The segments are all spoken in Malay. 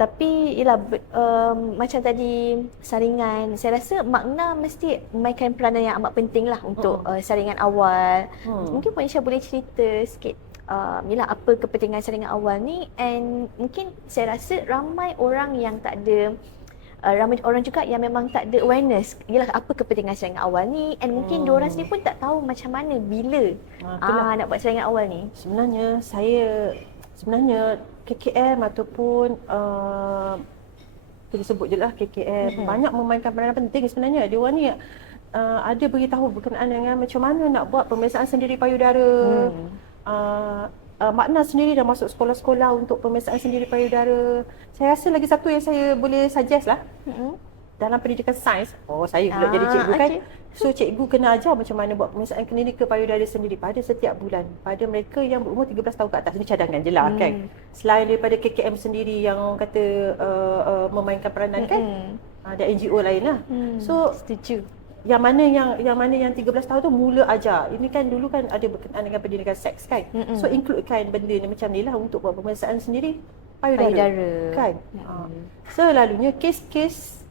Tapi ialah macam tadi saringan, saya rasa makna mesti memainkan peranan yang amat penting lah untuk saringan awal. Mungkin Puan Isha boleh cerita sikit ialah apa kepentingan saringan awal ni, and mungkin saya rasa ramai orang yang tak ada ramai orang juga yang memang tak ada awareness ialah apa kepentingan saringan awal ni, and mungkin diorang sendiri pun tak tahu macam mana bila nak buat saringan awal ni. Sebenarnya KKM ataupun kita sebut je lah KKM banyak memainkan peranan penting sebenarnya. Dia orang ni ada beritahu berkenaan dengan macam mana nak buat pemeriksaan sendiri payudara. Makna sendiri dah masuk sekolah-sekolah untuk pemeriksaan sendiri payudara. Saya rasa lagi satu yang saya boleh suggest lah dalam pendidikan sains. Saya pula jadi cikgu kan. So cikgu kena ajar macam mana buat pemeriksaan klinikal payudara sendiri pada setiap bulan pada mereka yang berumur 13 tahun ke atas. Ini cadangan je lah kan. Selain daripada KKM sendiri yang orang kata memainkan peranan kan, ada NGO lain lah. So Setuju. yang mana yang 13 tahun tu mula ajar. Ini kan dulu kan ada berkenaan dengan pendidikan seks kan. So includekan benda ni macam ni lah untuk buat pemeriksaan sendiri payudara. Kan. Selalunya kes-kes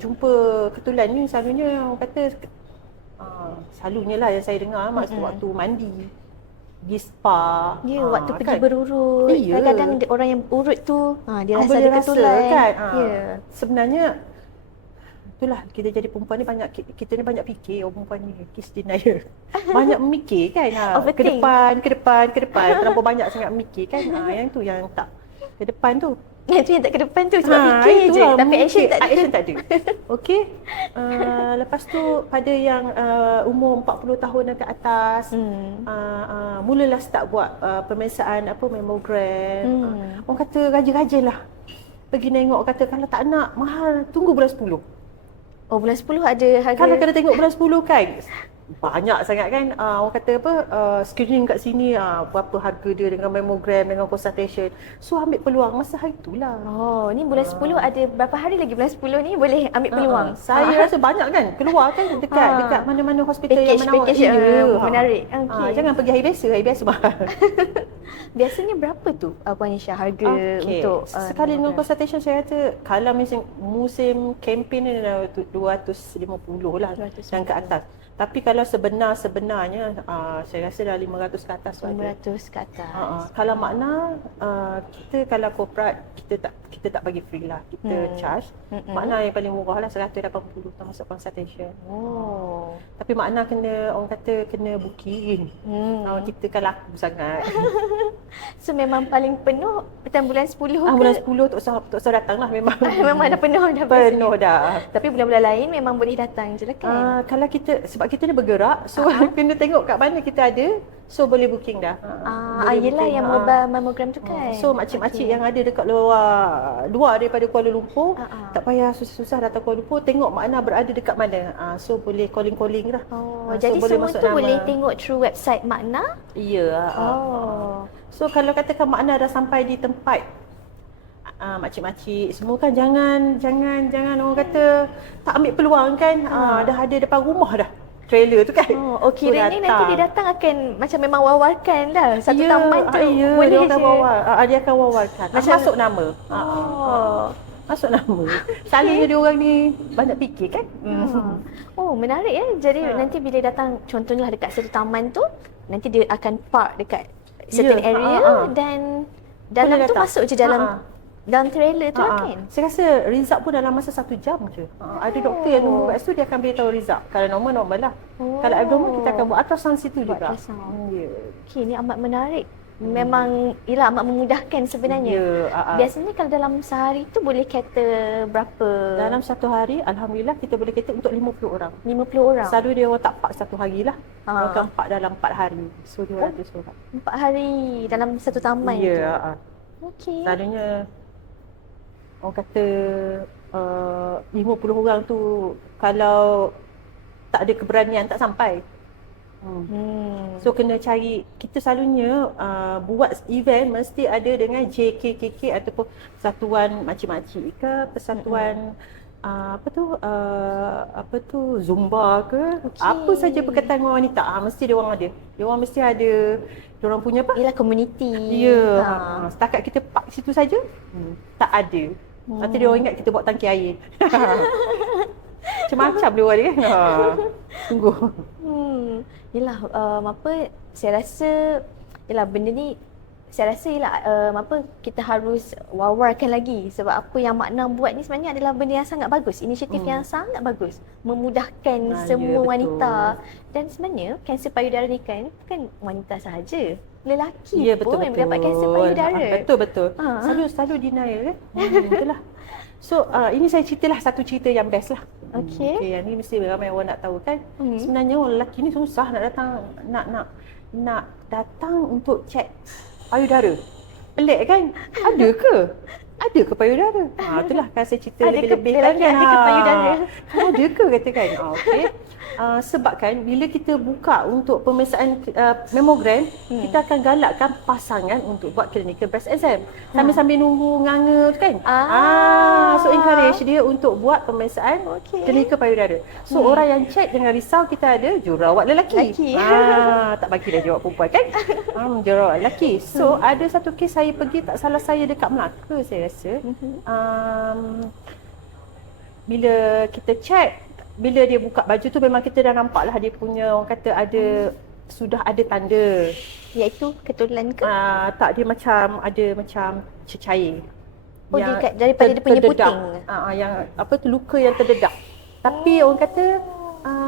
jumpa ketulan ni selalunya orang kata selalunya lah yang saya dengar waktu mandi, pergi spa. Ya, waktu pergi kan? berurut. Kadang-kadang orang yang urut tu dia rasa ada ketulan kan. Ya. Sebenarnya itulah kita jadi perempuan ni kita ni banyak fikir. Orang perempuan ni kiss denial. Banyak memikir kan. Overthink. Ke depan. Terlalu banyak sangat memikir kan. Yang tu yang tak ke depan tu. Yang tu yang tak ke depan tu sebab fikir je. Tapi action tak ada. Action tak ada. Okey. Lepas tu pada yang umur 40 tahun dan ke atas, mulalah start buat pemeriksaan mammogram. Orang kata rajin-rajin lah pergi nengok. Kata kalau tak nak mahal, tunggu bulan 10. Bulan 10 ada harga. Kalau kena tengok bulan 10 kan banyak sangat kan. Orang kata screening kat sini berapa harga dia dengan mammogram, dengan consultation. So ambil peluang masa hari itulah. Ni bulan 10 ada berapa hari lagi bulan 10 ni boleh ambil peluang. Saya rasa banyak kan keluar kan dekat mana-mana hospital yang menawar. Menarik. Jangan pergi hari biasa mahal. Biasanya berapa tu Puan Isha harga untuk sekali dengan consultation? Saya kata kalau musim kempen ni 250 lah dan ke atas. Tapi kalau sebenarnya saya rasa dah 500 ke atas. 500 ke atas. Kalau makna kita kalau corporate kita tak bagi free lah. Kita charge. Makna yang paling murah lah 180 termasuk consultation. Tapi makna orang kata kena booking. Kita kan laku sangat. So memang paling penuh bulan 10 ke? Bulan 10 tak usah datang lah memang. Memang dah penuh dah. Penuh dah. Tapi bulan-bulan lain memang boleh datang je lah kan? Kalau sebab kita ni bergerak, so kena tengok kat mana kita ada, so boleh booking dah. Yelah yang mobile mammogram tu kan. So makcik-makcik yang ada dekat luar daripada Kuala Lumpur, tak payah susah-susah datang Kuala Lumpur, tengok makna berada dekat mana. So boleh calling lah. Jadi so semua tu boleh tengok through website makna? Ya. So kalau katakan makna dah sampai di tempat, makcik-makcik semua kan jangan orang kata tak ambil peluang kan. Dah ada depan rumah dah trailer tu kan. Kira ni nanti dia datang akan macam memang wawarkan dah. Satu taman tu boleh dia akan dia akan wawarkan. Macam masuk nama. Masuk nama. Selalunya dia orang ni banyak fikir kan. Menarik ya. Jadi nanti bila datang contohnya dekat satu taman tu, nanti dia akan park dekat certain area dan dalam tu masuk je dalam trailer tu lah kan. Saya rasa result pun dalam masa 1 jam je. Ada doktor yang tunggu kat situ, dia akan beritahu result. Kalau normal lah. Kalau abnormal kita akan buat ultrasound situ juga. Okey, ni amat menarik. Memang amat memudahkan sebenarnya. Biasanya kalau dalam sehari tu boleh cater berapa? Dalam satu hari alhamdulillah kita boleh cater untuk 50 orang. 50 orang. Selalu dia orang tak park satu hari lah. Dia akan park dalam 4 hari. So 200 orang. 4 hari dalam satu taman tu. Okey. Selalunya orang kata 50 orang tu kalau tak ada keberanian tak sampai. So kena cari, kita selalunya buat event mesti ada dengan JKKK ataupun Persatuan Makcik-Makcik ke Persatuan apa tu Zumba ke, apa saja berkaitan dengan wanita, mesti dia orang ada. Dia orang mesti ada dia orang punya apa? Ialah community. Ya, setakat kita park situ saja, tak ada. Nanti dia orang ingat kita bawa tangki air. Macam-macam dia orang ni kan. Sungguh. Yelah, saya rasa yelah benda ni saya rasa kita harus wawarkan lagi, sebab apa yang Makna buat ni sebenarnya adalah benda yang sangat bagus, inisiatif yang sangat bagus, memudahkan semua wanita. Dan sebenarnya kanser payudara ni kan bukan wanita sahaja, lelaki pun mendapat kanser payudara. Betul. Selalu denial kan. Itulah. So ini saya ceritalah satu cerita yang best lah. Okey. Yang ni mesti ramai orang nak tahu kan. Sebenarnya orang lelaki ni susah nak datang untuk cek payudara. Pelik kan? Ada ke payudara? Itulah kan saya cerita lebih-lebih kan. Ada ke payudara? Ada ke katakan. Okey. Sebab kan bila kita buka untuk pemeriksaan mamogram, kita akan galakkan pasangan untuk buat clinical breast exam. Sambil-sambil nunggu nganga tu kan. So encourage dia untuk buat pemeriksaan clinical payudara. So orang yang check dengan risau, kita ada jururawat lelaki. Tak bagilah jawab perempuan kan. Jururawat lelaki. So ada satu kes saya pergi, tak salah saya dekat Melaka saya rasa. Bila kita check, bila dia buka baju tu memang kita dah nampak lah dia punya, orang kata sudah ada tanda. Iaitu keturunan ke? Tak, dia macam cecair. Daripada dia punya puting. Yang luka yang terdedak. Tapi orang kata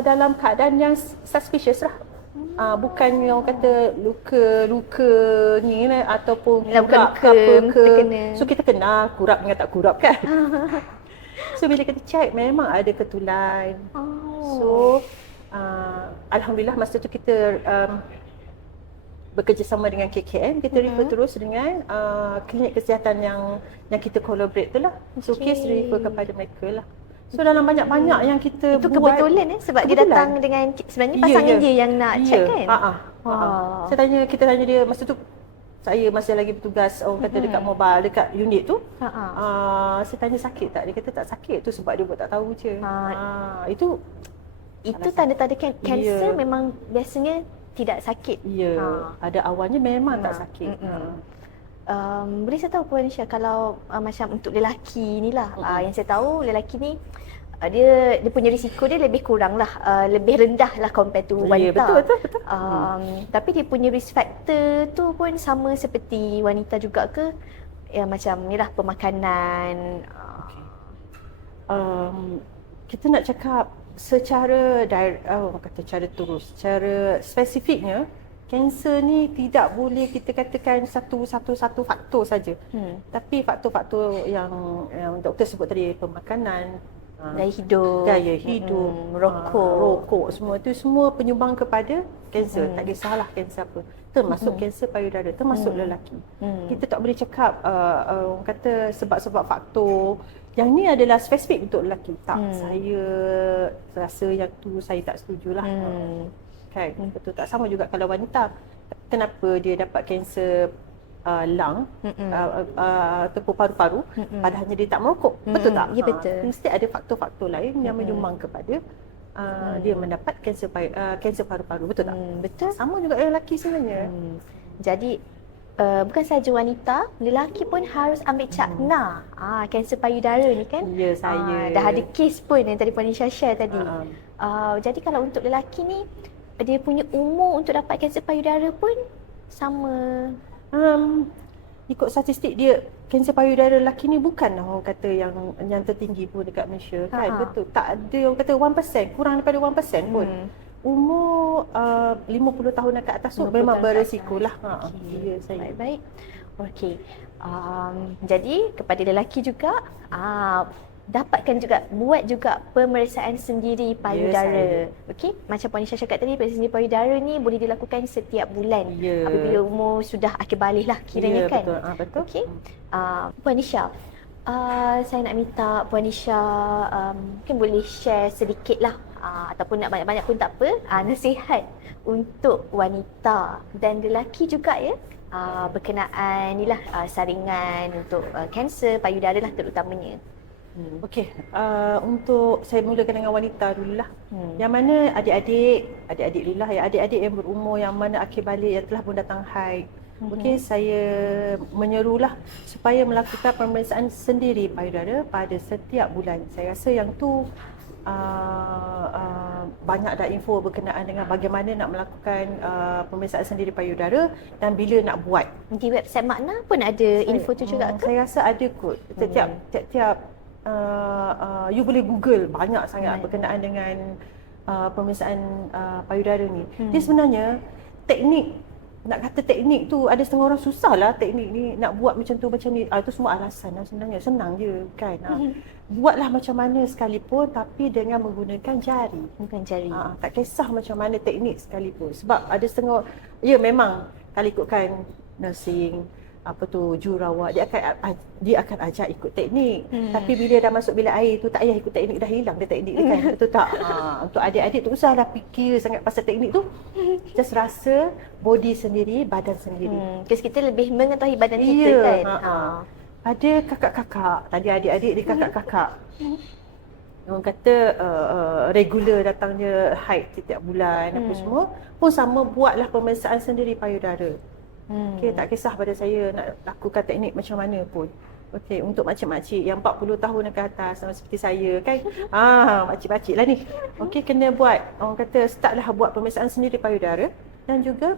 dalam keadaan yang suspicious lah. Bukan orang kata luka ni ataupun luka-luka terkena. So kita kena kurap dengan tak kurap kan. So bila kita check memang ada ketulan. So alhamdulillah masa tu kita bekerjasama dengan KKM, kita refer terus dengan klinik kesihatan yang kita collaborate tu lah. So kes refer kepada mereka lah. So dalam banyak-banyak yang kita itu buat, kebetulan sebab dia datang dengan sebenarnya pasangan dia yang nak check kan. Kita tanya dia masa tu, saya masih lagi bertugas orang kata dekat mobile, dekat unit tu. Saya tanya sakit tak? Dia kata tak sakit, tu sebab dia buat tak tahu je. Itu tanda-tanda kanser memang biasanya tidak sakit. Ada awalnya memang tak sakit. Boleh saya tahu Puan Nisha, kalau macam untuk lelaki ni lah, yang saya tahu lelaki ni dia punya risiko dia lebih kurang lah, lebih rendah lah compare to wanita. Betul. Tapi dia punya risk factor tu pun sama seperti wanita juga ke? Ya, macam ni lah pemakanan. Kita nak cakap secara secara spesifiknya, kanser ni tidak boleh kita katakan satu faktor saja. Tapi faktor-faktor yang doktor sebut tadi, pemakanan, gaya hidup, rokok, semua tu semua penyumbang kepada kanser. Tak kisahlah kanser apa, termasuk kanser payudara, termasuk lelaki. Kita tak boleh cakap orang kata sebab-sebab faktor yang ni adalah spesifik untuk lelaki. Tak, saya rasa yang tu saya tak setujulah. Kan, betul tak? Sama juga kalau wanita, kenapa dia dapat kanser lung ataupun paru-paru padahalnya dia tak merokok, betul tak? Ya, betul. Mesti ada faktor-faktor lain yang menyumbang kepada dia mendapat kanser paru-paru, betul tak? Betul. Sama juga dengan lelaki sebenarnya. Jadi bukan sahaja wanita, lelaki pun harus ambil cakna kanser payudara ni kan. Ya, saya dah ada kes pun yang tadi Puan Nisha share tadi. Jadi kalau untuk lelaki ni, dia punya umur untuk dapat kanser payudara pun sama. Ikut statistik dia, kanser payudara lelaki ni bukanlah orang kata yang tertinggi pun dekat Malaysia kan. Betul. Tak ada orang kata 1%, kurang daripada 1% pun. Umur 50 tahun ke atas tu memang beresikolah. Ya, saya. Baik. Okey. Jadi kepada lelaki juga buat juga pemeriksaan sendiri payudara. Okey, macam Puan Nisha cakap tadi, pemeriksaan sendiri payudara ni boleh dilakukan setiap bulan apabila umur sudah akhir balik lah kiranya kan. Betul. Okey. Puan Nisha, saya nak minta Puan Nisha mungkin boleh share sedikit lah ataupun nak banyak-banyak pun tak apa, nasihat untuk wanita dan lelaki juga ya, berkenaan saringan untuk kanser payudara lah terutamanya. Okey, untuk saya mulakan dengan wanita dululah. Yang mana adik-adik dululah ya, adik-adik yang berumur yang mana akhir balik yang telah pun datang haid. Okey, saya menyerulah supaya melakukan pemeriksaan sendiri payudara pada setiap bulan. Saya rasa yang tu banyak dah info berkenaan dengan bagaimana nak melakukan pemeriksaan sendiri payudara dan bila nak buat. Di website Makna pun ada info tu juga ke? Saya rasa ada kot. Tiap-tiap you boleh Google banyak sangat berkenaan dengan pemeriksaan payudara ni. Dia sebenarnya teknik, nak kata teknik tu ada setengah orang susah lah teknik ni nak buat macam tu macam ni. Itu semua alasan lah sebenarnya. Senang je kan. Buatlah macam mana sekalipun tapi dengan menggunakan jari. Bukan jari. Tak kisah macam mana teknik sekalipun. Sebab ada setengah, ya memang kalau ikutkan nursing, jururawat, dia akan ajar ikut teknik. Tapi bila dah masuk bilik air tu tak payah ikut teknik, dah hilang dia teknik dia kan. Betul tak? Untuk adik-adik tu usahlah fikir sangat pasal teknik tu. Just rasa body sendiri, badan sendiri. Kes kita lebih mengetahui badan kita kan. Ada kakak-kakak, tadi adik-adik dia kakak-kakak. Orang kata regular datangnya haid setiap bulan apa semua pun sama buatlah pemeriksaan sendiri payudara. Okey, tak kisah pada saya nak lakukan teknik macam mana pun. Okey, untuk makcik-makcik yang 40 tahun ke atas sama seperti saya kan. Makcik-makcik lah ni. Okey, kena buat. Orang kata startlah buat pemeriksaan sendiri payudara dan juga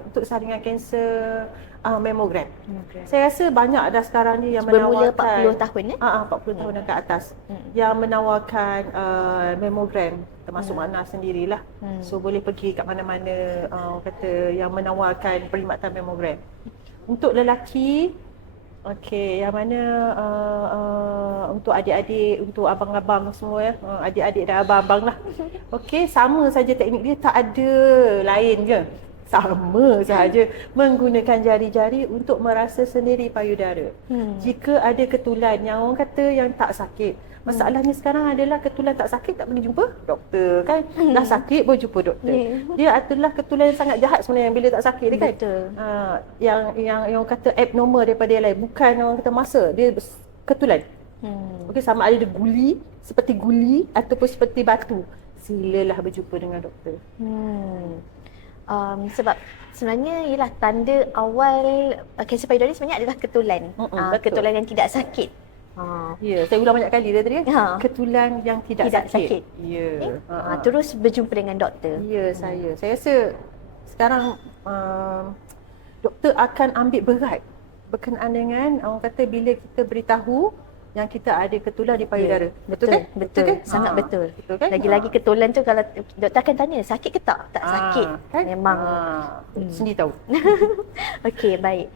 untuk saringan kanser mamogram. Saya rasa banyak dah sekarang ni yang Bermula menawarkan 40 tahun 40 tahun ke atas yang menawarkan mamogram termasuk Makna sendirilah. So boleh pergi kat mana-mana orang kata yang menawarkan perkhidmatan mamogram. Untuk lelaki, okey, yang mana untuk adik-adik, untuk abang-abang semua ya. Adik-adik dan abang-abang lah. Okey, sama saja teknik dia, tak ada lain je. Sama sahaja menggunakan jari-jari untuk merasa sendiri payudara. Jika ada ketulan yang orang kata yang tak sakit, masalahnya sekarang adalah ketulan tak sakit tak boleh jumpa doktor kan. Dah sakit baru jumpa doktor. Dia adalah ketulan yang sangat jahat sebenarnya bila tak sakit dia kan. Yang orang kata abnormal daripada yang lain, bukan orang kata masa, dia ketulan. Okey, sama ada dia guli, seperti guli ataupun seperti batu. Silalah berjumpa dengan doktor. Sebab sebenarnya ialah tanda awal kanser payudara sebenarnya adalah ketulan. Ketulan yang tidak sakit. Ya, saya ulang banyak kali dah tadi kan. Ketulan yang tidak sakit. Ya. Terus berjumpa dengan doktor. Ya, saya rasa sekarang doktor akan ambil berat berkenaan dengan orang kata bila kita beritahu yang kita ada ketulan di payudara. Betul kan? Betul kan? Sangat betul. Betul kan? Lagi-lagi ketulan tu kalau doktor akan tanya, sakit ke tak? Tak sakit. Kan? Memang sendiri tahu. Okey, baik.